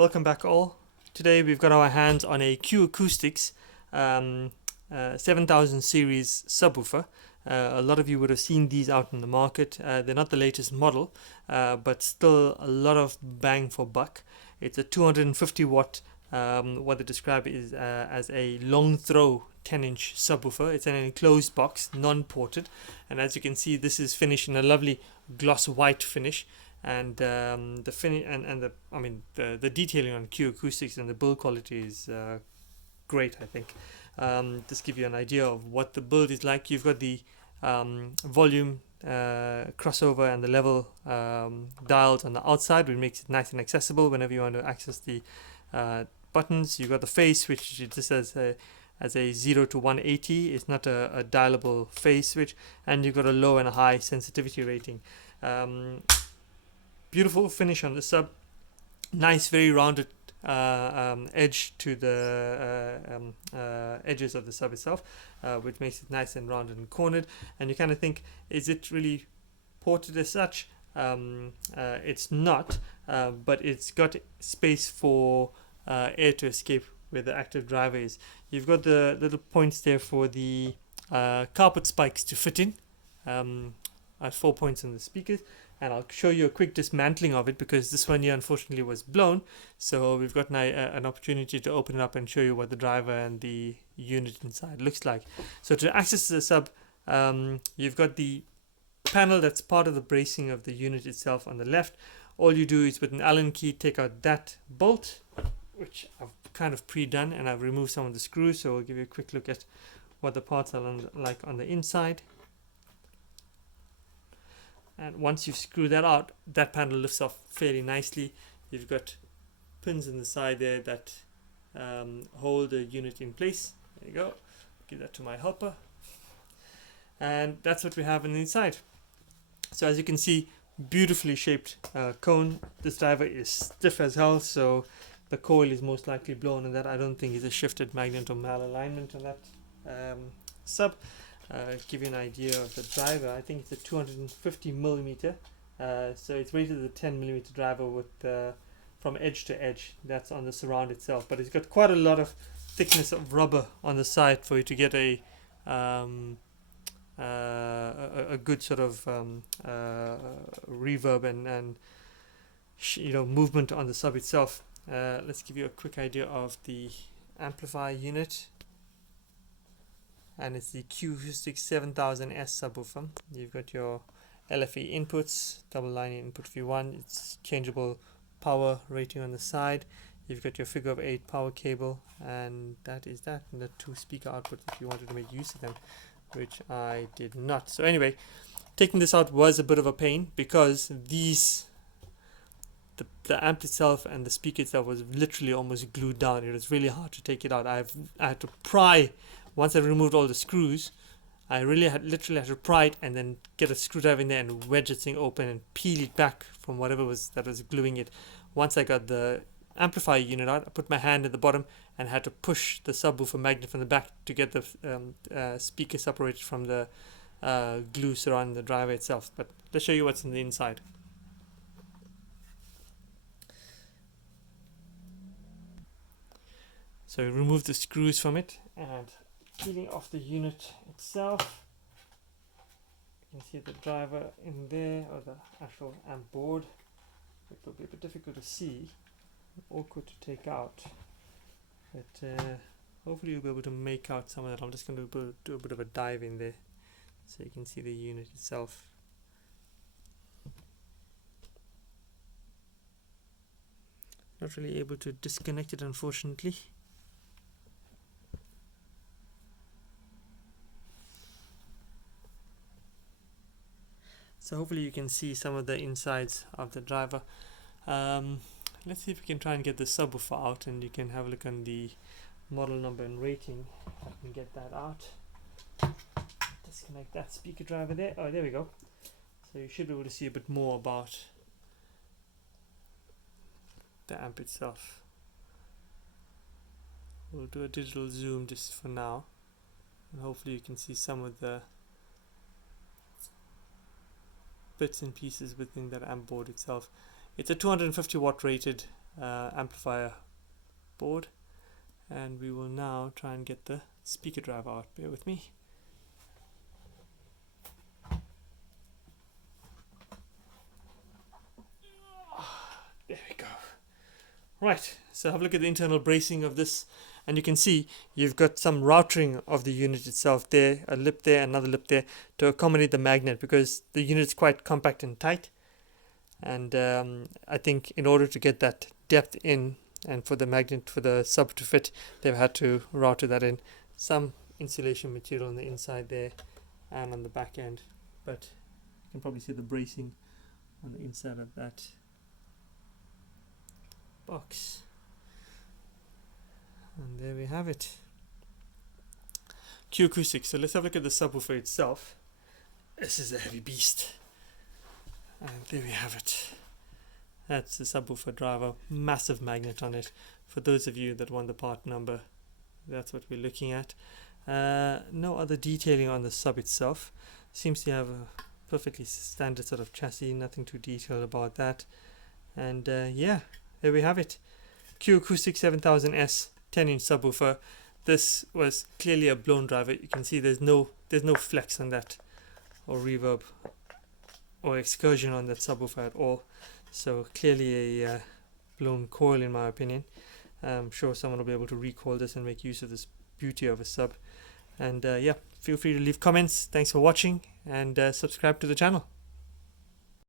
Welcome back all. Today we've got our hands on a Acoustics 7000 series subwoofer. A lot of you would have seen these out in the market. They're not the latest model, but still a lot of bang for buck. It's a 250 watt, what they describe is as a long throw 10-inch subwoofer. It's an enclosed box, non-ported, and as you can see, this is finished in a lovely gloss white finish. And the finish and the detailing on Acoustics and the build quality is great, I think. Just give you an idea of what the build is like. You've got the volume crossover and the level dials on the outside, which makes it nice and accessible whenever you want to access the buttons. You've got the phase switch, which just as a 0 to 180. It's not a dialable phase switch, and you've got a low and a high sensitivity rating. Beautiful finish on the sub, nice very rounded edge to the edges of the sub itself, which makes it nice and rounded and cornered. And you kind of think, is it really ported as such? It's not, but it's got space for air to escape where the active driver is. You've got the little points there for the carpet spikes to fit in, at 4 points on the speakers. And I'll show you a quick dismantling of it, because this one here unfortunately was blown, so we've got an opportunity to open it up and show you what the driver and the unit inside looks like. So to access the sub, you've got the panel that's part of the bracing of the unit itself on the left. All you do is with an Allen key take out that bolt, which I've kind of pre-done, and I've removed some of the screws, so I'll give you a quick look at what the parts are like on the inside. And once you've screwed that out, that panel lifts off fairly nicely. You've got pins in the side there that hold the unit in place. There you go. Give that to my helper. And that's what we have on the inside. So as you can see, beautifully shaped cone. This driver is stiff as hell, so the coil is most likely blown, and that I don't think is a shifted magnet or malalignment on that sub. Give you an idea of the driver. I think it's a 250 millimeter, so it's rated as a 10 millimeter driver with from edge to edge. That's on the surround itself, but it's got quite a lot of thickness of rubber on the side for you to get a good sort of reverb and movement on the sub itself. Let's give you a quick idea of the amplifier unit. And it's the Acoustics 7000S subwoofer. You've got your LFE inputs, double line input V1. It's changeable power rating on the side. You've got your figure of 8 power cable, and that is that. And the 2 speaker outputs if you wanted to make use of them, which I did not. So anyway, taking this out was a bit of a pain, because the amp itself and the speaker itself was literally almost glued down. It was really hard to take it out. I had to pry. Once I removed all the screws, I literally had to pry it and then get a screwdriver in there and wedge this thing open and peel it back from whatever was gluing it. Once I got the amplifier unit out, I put my hand at the bottom and had to push the subwoofer magnet from the back to get the speaker separated from the glue surrounding the driver itself. But let's show you what's in the inside. So remove the screws from it, and peeling off the unit itself, you can see the driver in there, or the actual amp board. It will be a bit difficult to see, awkward to take out, but hopefully you'll be able to make out some of that. I'm just going to do a bit of a dive in there so you can see the unit itself. Not really able to disconnect it, unfortunately. So hopefully you can see some of the insides of the driver. Let's see if we can try and get the subwoofer out, and you can have a look on the model number and rating. If I can get that out. Disconnect that speaker driver there. Oh, there we go. So you should be able to see a bit more about the amp itself. We'll do a digital zoom just for now, and hopefully you can see some of the bits and pieces within that amp board itself. It's a 250 watt rated amplifier board, and we will now try and get the speaker driver out. Bear with me. There we go. Right, so have a look at the internal bracing of this, and you can see you've got some routering of the unit itself there, a lip there, another lip there, to accommodate the magnet, because the unit's quite compact and tight. And I think in order to get that depth in, and for the magnet, for the sub to fit, they've had to router that in. Some insulation material on the inside there and on the back end, but you can probably see the bracing on the inside of that box. And there we have it. Acoustics. So let's have a look at the subwoofer itself. This is a heavy beast. And there we have it. That's the subwoofer driver. Massive magnet on it. For those of you that want the part number, that's what we're looking at. No other detailing on the sub itself. Seems to have a perfectly standard sort of chassis. Nothing too detailed about that. And yeah, there we have it. Acoustics 7000S 10-inch subwoofer. This was clearly a blown driver. You can see there's no flex on that, or reverb, or excursion on that subwoofer at all. So clearly a blown coil, in my opinion. I'm sure someone will be able to recall this and make use of this beauty of a sub. And yeah, feel free to leave comments. Thanks for watching, and subscribe to the channel.